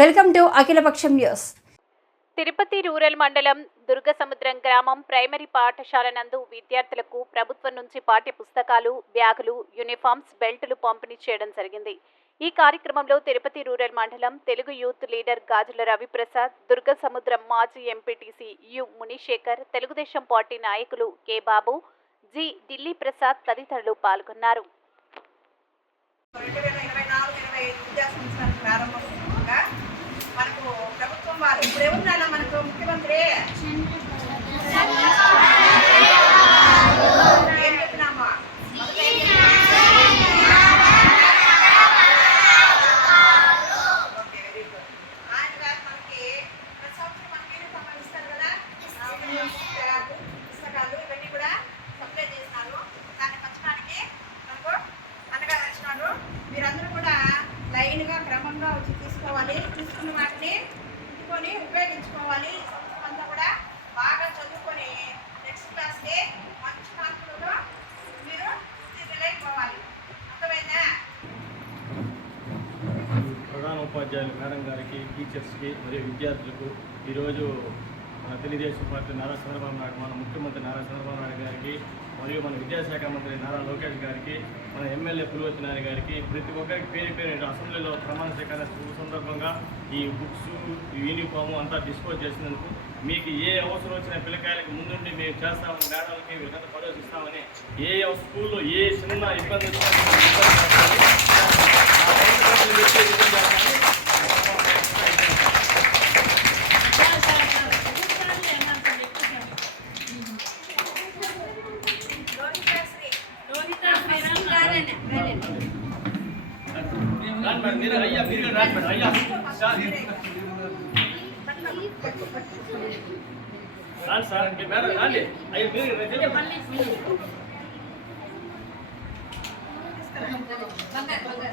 Welcome to Akhilapaksham news. Tirupati rural మండలం దుర్గసముద్రం గ్రామం primary పాఠశాల నందు విద్యార్థులకు ప్రభుత్వం నుంచి పాఠ్య పుస్తకాలు బ్యాగులు యూనిఫామ్స్ బెల్టులు పంపిణీ చేయడం జరిగింది. ఈ కార్యక్రమంలో తిరుపతి రూరల్ మండలం తెలుగు యూత్ లీడర్ గాజుల రవిప్రసాద్ దుర్గసముద్రం మాజీ MPTC U Munisekhar Telugu Desam party నాయకులు కె బాబు జి ఢిల్లీ ప్రసాద్ తదితరులు పాల్గొన్నారు. రెండు ఇప్పుడు ఎవరున్నారా మనకు ముఖ్యమంత్రి? ఉపయోగించుకోవాలి ఈ అంతా కూడా బాగా చదువుకొని నెక్స్ట్ క్లాస్కి మంచి మార్కులతో మీరు రిలైపోవాలి అర్థమైందా? ప్రధాన ఉపాధ్యాయులు మేడం గారికి టీచర్స్కి మరియు విద్యార్థులకు ఈరోజు మన తెలుగుదేశం పార్టీ నారా చంద్రబాబు నాయుడు మన ముఖ్యమంత్రి నారా చంద్రబాబు నాయుడు గారికి మరియు మన విద్యాశాఖ మంత్రి నారా లోకేష్ గారికి మన ఎమ్మెల్యే పులివతి నాయుడు గారికి ప్రతి ఒక్కరికి పేరు పేరు అసెంబ్లీలో ప్రమాణ స్వీకారం సందర్భంగా ఈ బుక్స్ యూనిఫామ్ అంతా డిస్పోజ్ చేసినందుకు మీకు ఏ అవసరం వచ్చిన పిల్లకాయలకి ముందుండి మేము చేస్తామని మేడంకి వీళ్ళంతా ప్రదర్శిస్తామని ఏ స్కూల్లో ఏ చిన్న ఇబ్బంది వచ్చినా रन मार मेरा भैया फिर रन मार भैया सर रन सर के मेरा रन ले अरे फिर रन ले बंगा बंगा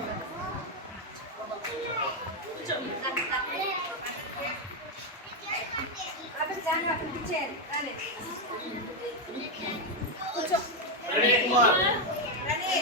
अब जान रख पीछे अरे पूछो अरे कुमार। अरे